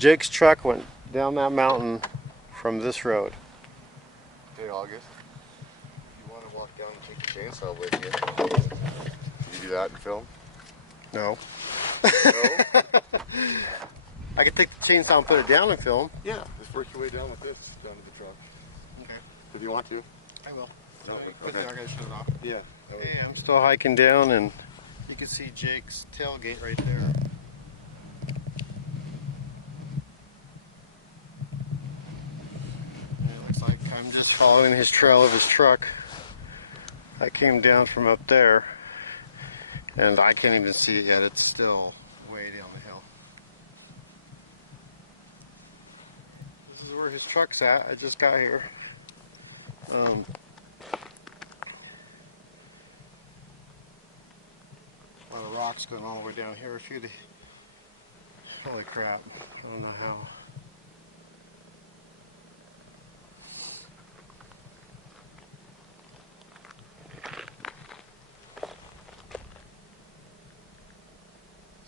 Jake's truck went down that mountain from this road. Hey August, if you want to walk down and take the chainsaw with you, can you do that and film? No. No? I could take the chainsaw and put it down and film. Yeah, just work your way down with this, down to the truck. Okay. If you want to. I will. No, Quickly, okay. I gotta shut it off. Yeah. Hey, I'm still hiking down, and you can see Jake's tailgate right there. It looks like I'm just following his trail of his truck. I came down from up there, and I can't even see it yet. It's still way down the hill. This is where his truck's at. I just got here. A lot of rocks going all the way down here. Holy crap. I don't know how.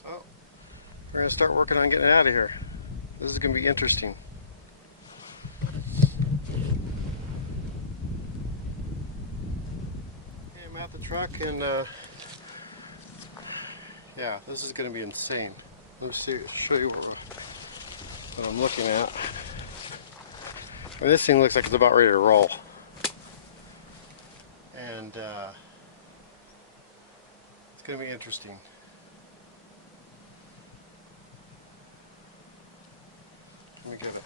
So, we're going to start working on getting out of here. This is going to be interesting. Okay, I'm at the truck, and yeah, this is going to be insane. Let me show you what I'm looking at. I mean, this thing looks like it's about ready to roll. And it's going to be interesting. Let me get it.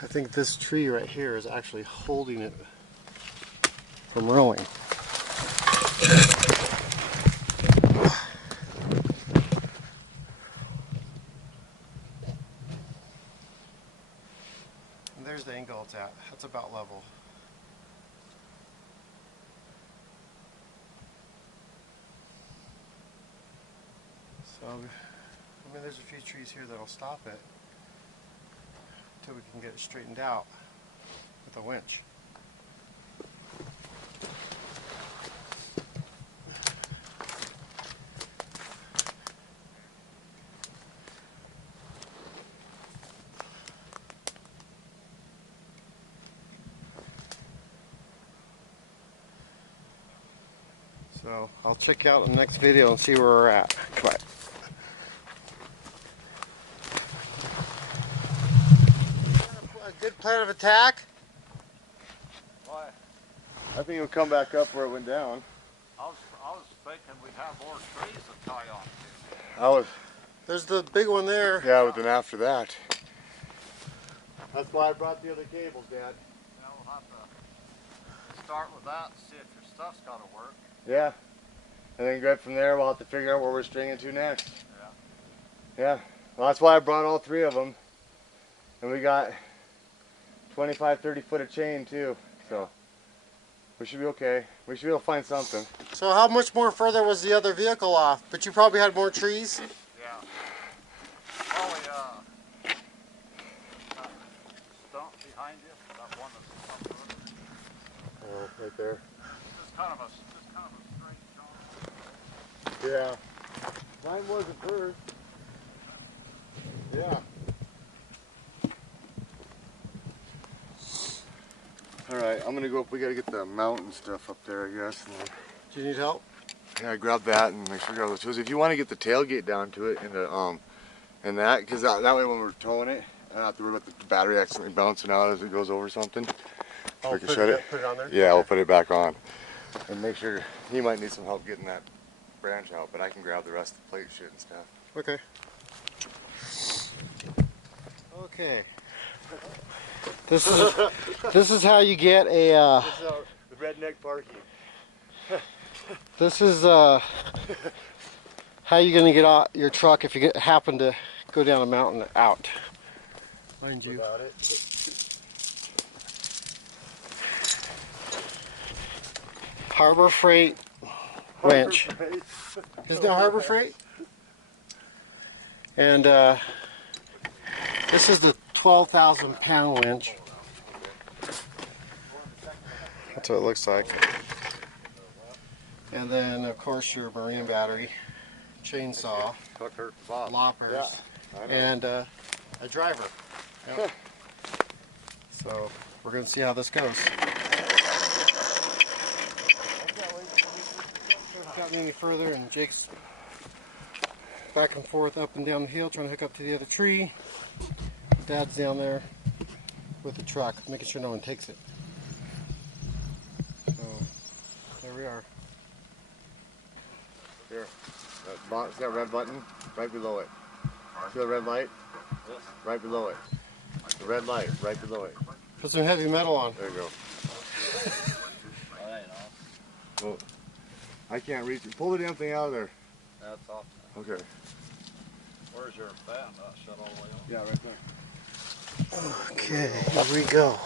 I think this tree right here is actually holding it from rolling. And there's the angle it's at. That's about level. So, I mean, there's a few trees here that'll stop it until we can get it straightened out with a winch. So I'll check you out in the next video and see where we're at. Come on. A good plan of attack? Why? I think it'll come back up where it went down. I was thinking we'd have more trees to tie on to. There's the big one there. Yeah, but then after that. That's why I brought the other cables, Dad. Yeah, we'll have to start with that and see if your stuff's got to work. Yeah. And then right from there, we'll have to figure out where we're stringing to next. Yeah. Yeah. Well, that's why I brought all three of them. And we got 25, 30 foot of chain too. So we should be okay. We should be able to find something. So how much more further was the other vehicle off? But you probably had more trees? Yeah. Probably, that stump behind you, that one that's up the river. Oh, right there. It's kind of a strange job. Yeah. Mine wasn't first. Yeah. Alright, I'm gonna go up. We gotta get the mountain stuff up there, I guess. And then, Do you need help? yeah, grab that and make sure we got all those tools. If you want to get the tailgate down to it and that, because that way when we're towing it, I don't have to worry about the battery accidentally bouncing out as it goes over something. Oh, I can shut it. Put it on there? Yeah, we'll put it back on. And make sure, he might need some help getting that branch out, but I can grab the rest of the plate shit and stuff. Okay. Okay. This is how you get a The redneck parking. this is how you're gonna get out your truck if you happen to go down a mountain out. Mind you. Without it. Harbor Freight winch. Isn't it Harbor Freight? And this is the 12,000 pound winch. That's what it looks like. And then, of course, your marine battery, chainsaw, Hook hurt the bottom. loppers, Yeah, I know. and a driver. Yep. So we're going to see how this goes. Haven't gotten any further, and Jake's back and forth up and down the hill trying to hook up to the other tree. Dad's down there with the truck, making sure no one takes it. So there we are. Here, see that red button? Right below it. See the red light? Yes. Right below it. The red light, right below it. Put some heavy metal on. There you go. That ain't off. Well, I can't reach it. Pull the damn thing out of there. That's off. Okay. Where's your fan? Not shut all the way off. Yeah, right there. Okay, here we go.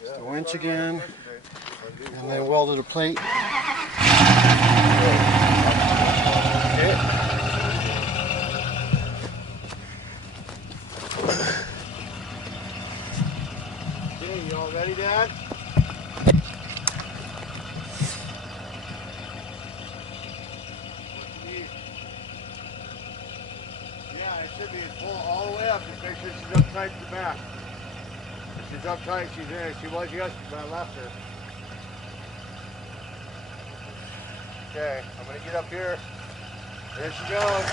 Just a winch again, and then welded a plate. Okay, you all ready, Dad? Yeah, it should be pull all the way up. Just make sure she's up tight to the back. If she's up tight, she's in. If she was yesterday, I left her. Okay, I'm gonna get up here. There she goes.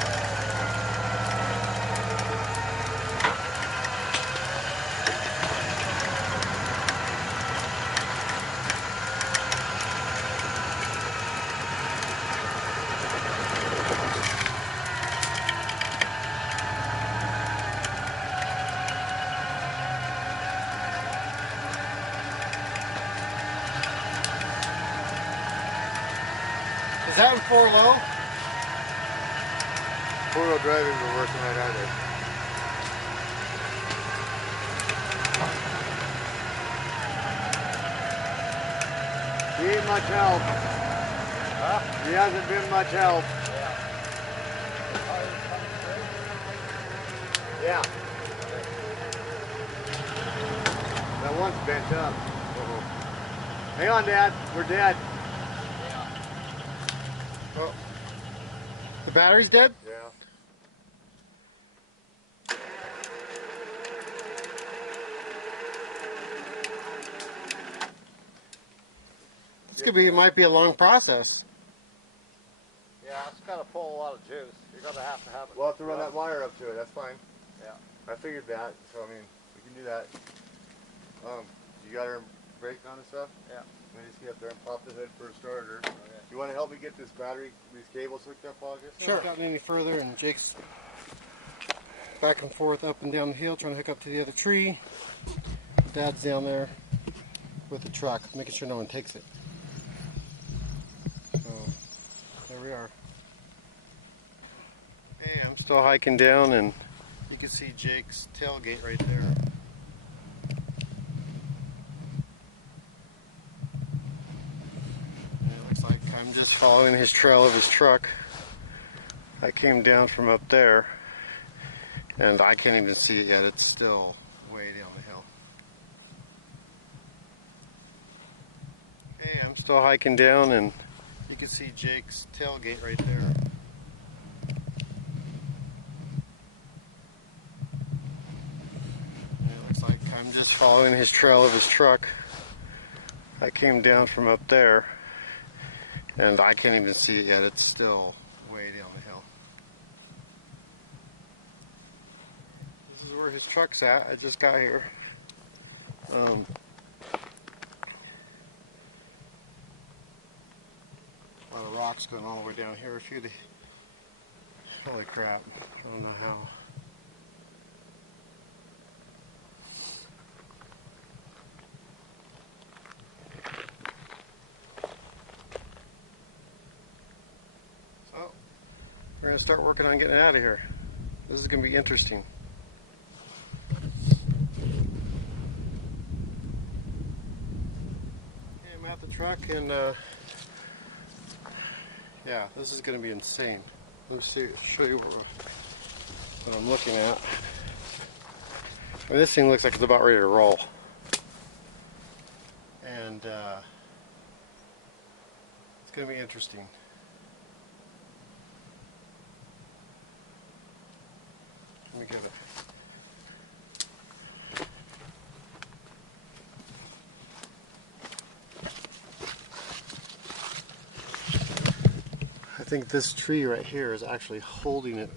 Is that in 4-low? Four-wheel driving been working right on it. He ain't much help. Huh? He hasn't been much help. Yeah. That one's bent up. Hang on, Dad. We're dead. Oh. The battery's dead? Yeah. This might be a long process. Yeah, it's gonna pull a lot of juice. You're gonna have to have it. We'll have to run that wire up to it. That's fine. Yeah. I figured that. So, I mean, we can do that. You got her brake on and stuff? Yeah. Let me just get up there and pop the hood for a starter. Okay. You want to help me get this battery, these cables hooked up, August? Haven't gotten any further, and Jake's back and forth up and down the hill trying to hook up to the other tree. Dad's down there with the truck, making sure no one takes it. So there we are. Hey, I'm still hiking down, and you can see Jake's tailgate right there. It looks like I'm just following his trail of his truck. I came down from up there, and I can't even see it yet. It's still way down the hill. Hey, I'm still hiking down, and you can see Jake's tailgate right there. It looks like I'm just following his trail of his truck. I came down from up there, and I can't even see it yet. It's still way down the hill. This is where his truck's at. I just got here. A lot of rocks going all the way down here. Holy crap. I don't know how. So, we're going to start working on getting out of here. This is going to be interesting. Okay, I'm at the truck, and yeah, this is going to be insane. Let me show you what I'm looking at. I mean, this thing looks like it's about ready to roll. and it's going to be interesting. Let me get it. I think this tree right here is actually holding it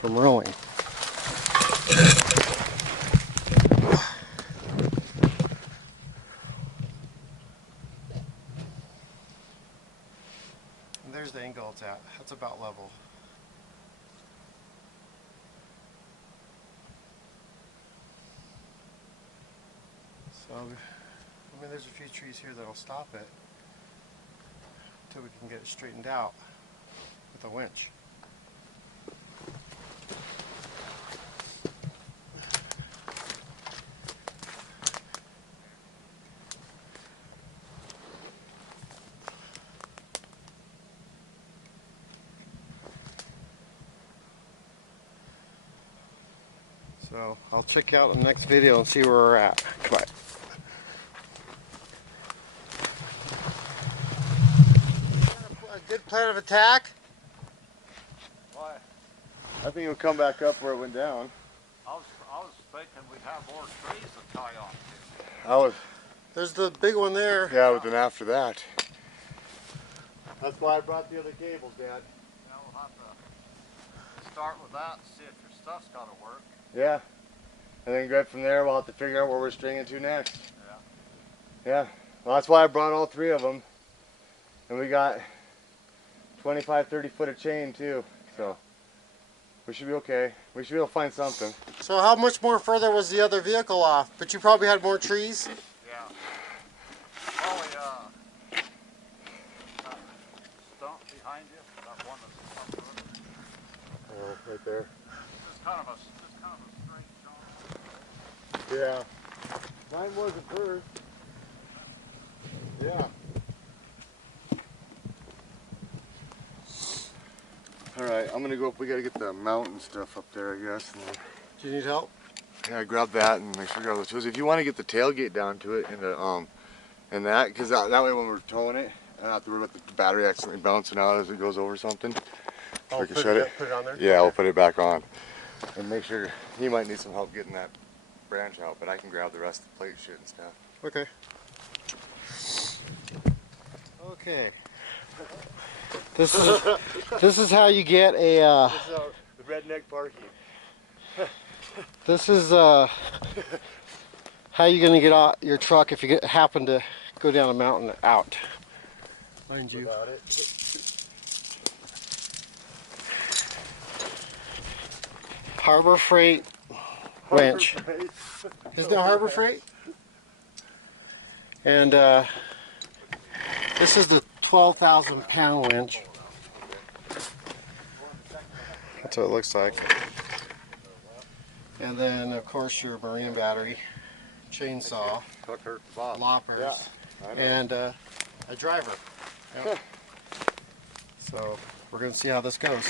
from rolling. And there's the angle it's at. That's about level. So, I mean, there's a few trees here that'll stop it until we can get it straightened out with a winch. So I'll check out the next video and see where we're at. Come on. A good plan of attack? Why? I think it'll come back up where it went down. I was thinking we'd have more trees to tie on to. I was, There's the big one there. yeah, but then after that. That's why I brought the other cables, Dad. You know, we'll have to start with that and see if your stuff's got to work. Yeah. And then right from there, we'll have to figure out where we're stringing to next. Yeah. Yeah. Well, that's why I brought all three of them. And we got 25, 30 foot of chain too. So we should be okay. We should be able to find something. So how much more further was the other vehicle off? But you probably had more trees? Yeah. Probably, that stump behind you, that one that's up there. Oh, right there. It's kind of a strange jump. Yeah. Mine wasn't first. Yeah. Alright, I'm gonna go up. We gotta get the mountain stuff up there, I guess. And then, Do you need help? yeah, grab that and make sure we got all the tools. If you want to get the tailgate down to it and that, because that way when we're towing it, I don't have to worry about the battery accidentally bouncing out as it goes over something. Oh, we can shut it. Put it on there? Yeah, I'll put it back on. And make sure, he might need some help getting that branch out, but I can grab the rest of the plate shit and stuff. Okay. Okay. This is how you get a. This is the redneck parking. This is how you're gonna get out your truck if you happen to go down a mountain out. Mind you. Without it. Harbor Freight winch. Isn't it Harbor Freight? And this is the 12,000 pound winch. That's what it looks like. And then of course your marine battery, chainsaw, Hook hurt the bob. loppers, Yeah, I know. and a driver. Yep. So we're going to see how this goes.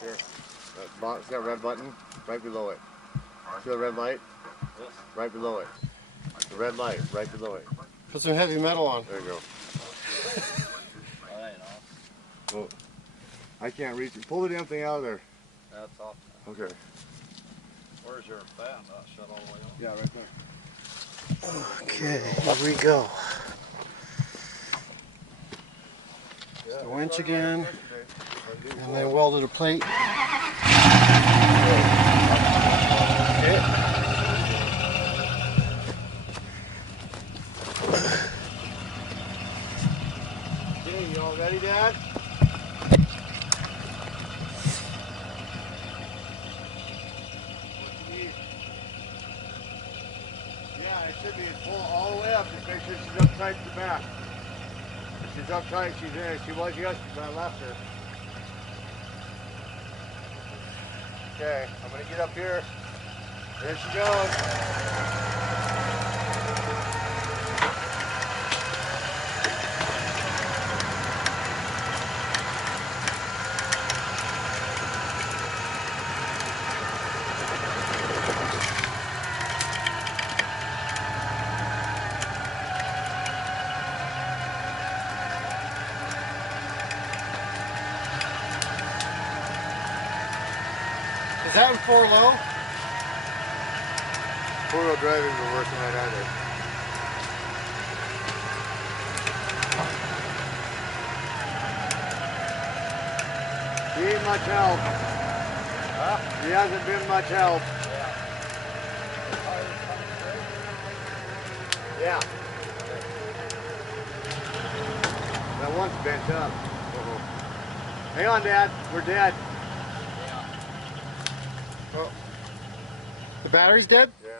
Here, see that red button? Right below it. See the red light? Yes. Right below it. The red light, right below it. Put some heavy metal on. There you go. That ain't off. Well, I can't reach it. Pull the damn thing out of there. That's off. Okay. Where's your fan? That shut all the way off. Yeah, right there. Okay, here we go. The winch again, and then welded a plate. Okay, you all ready, Dad? Yeah, it should be full all the way up. Just make sure she's up tight to the back. If she's up tight, she's there. She was yesterday, I left her. Okay, I'm gonna get up here. There she goes. that in 4 low? Four-wheel driving were working right at it. He ain't much help. Huh? He hasn't been much help. Yeah. That one's bent up. Hang on, Dad. We're dead. Oh. The battery's dead? Yeah.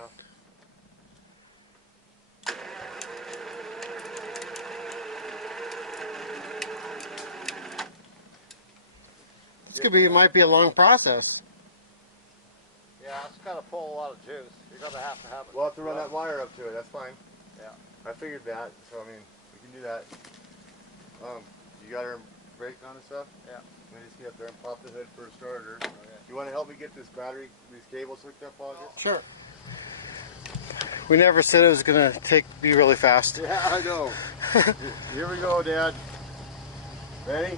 This might be a long process. Yeah, it's got to pull a lot of juice. You're going to have it. We'll have to run that wire up to it. That's fine. Yeah. I figured that. So, I mean, we can do that. You got her brake on and stuff? Yeah. We just get up there and pop the hood for a starter. Okay. You want to help me get this battery, these cables hooked up, August? Sure. We never said it was going to be really fast. Yeah, I know. Here we go, Dad. Ready?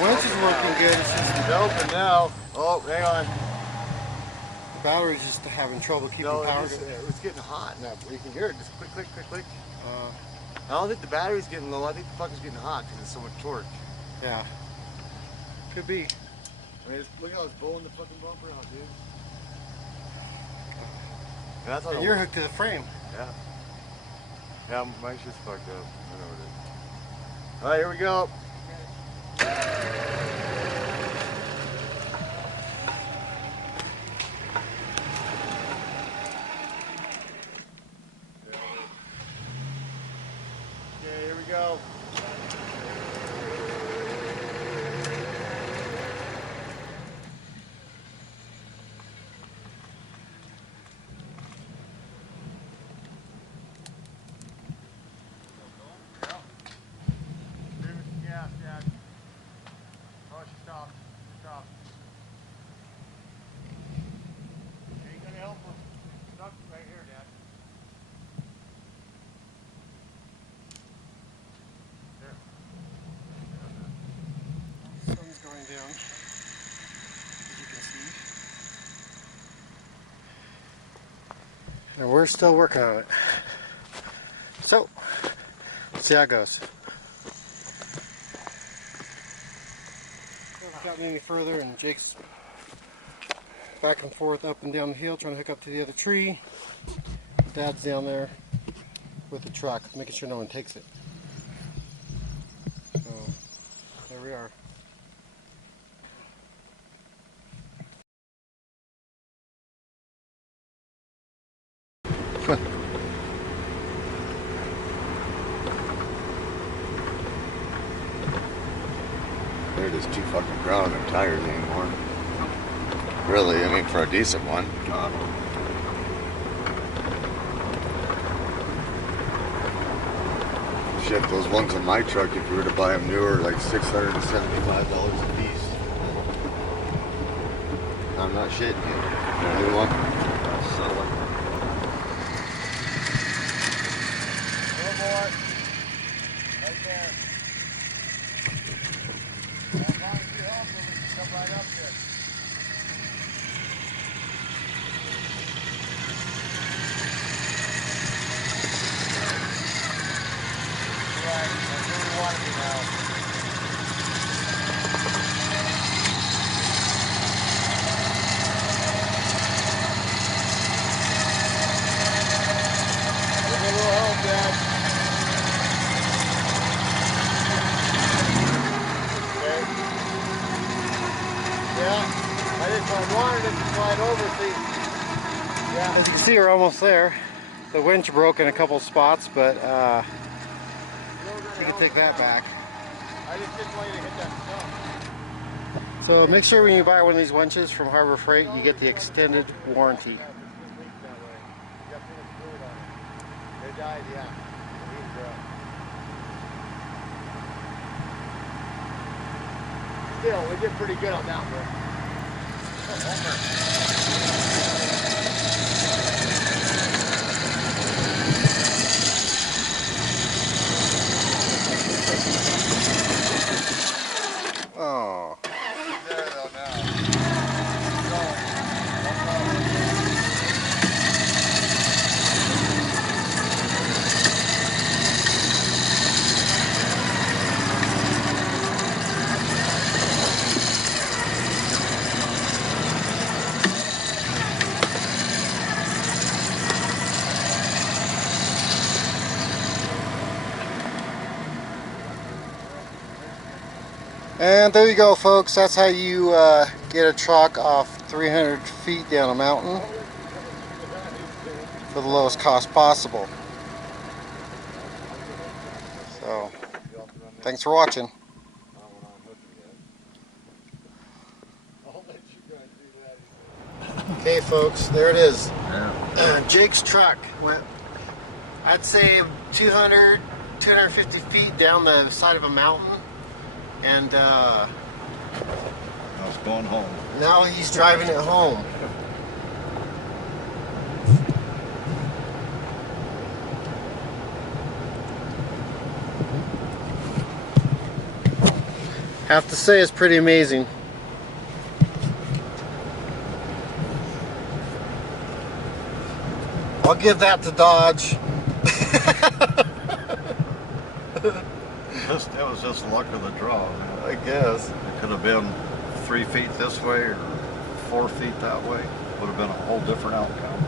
Winch is working good. It's just It's open now. Oh, hang on. the battery's just having trouble keeping No, power. it's getting hot now. You can hear it. Just click, click, click, click. Uh, I don't think the battery's getting low. I think the fucker's getting hot because it's so much torque. yeah. Could be. I mean, look how it's blowing the fucking bumper out, dude. And that's And you're hooked to the frame. Yeah. Yeah, my shit's fucked up. I know it is. All right, here we go. Okay, here we go. Gas, Dad. Oh, she stopped. Stop. Ain't gonna help her. Stuck right here, Dad. There. Sun's going down, as you can see. And we're still working on it. So, let's see how it goes. Haven't gotten any further, and Jake's back and forth up and down the hill trying to hook up to the other tree. Dad's down there with the truck, making sure no one takes it. So, there we are. They're just too fucking brown on their tires anymore. Really, I mean, for a decent one. Shit, those ones on my truck, if you were to buy them new, are like $675 a piece. I'm not shitting you. New one? Go, boy. Right there. As long as you help her, we can come right up here. Right, that's where we want to be now. Give me a little help, Dad. Okay. Yeah, I wanted it to slide over, see. Yeah. As you can see, we're almost there. The winch broke in a couple spots, but you can take that back. I just didn't want you to hit that stump. So make sure when you buy one of these winches from Harbor Freight, you get the extended warranty. They died, yeah. Still, we did pretty good on that one. And there you go, folks. That's how you get a truck off 300 feet down a mountain for the lowest cost possible. So, thanks for watching. Okay, folks, there it is. Jake's truck went, I'd say 200, 250 feet down the side of a mountain. And I was going home. now he's driving it home. Have to say it's pretty amazing. I'll give that to Dodge. It was just luck of the draw. I guess. It could have been 3 feet this way or 4 feet that way. Would have been a whole different outcome.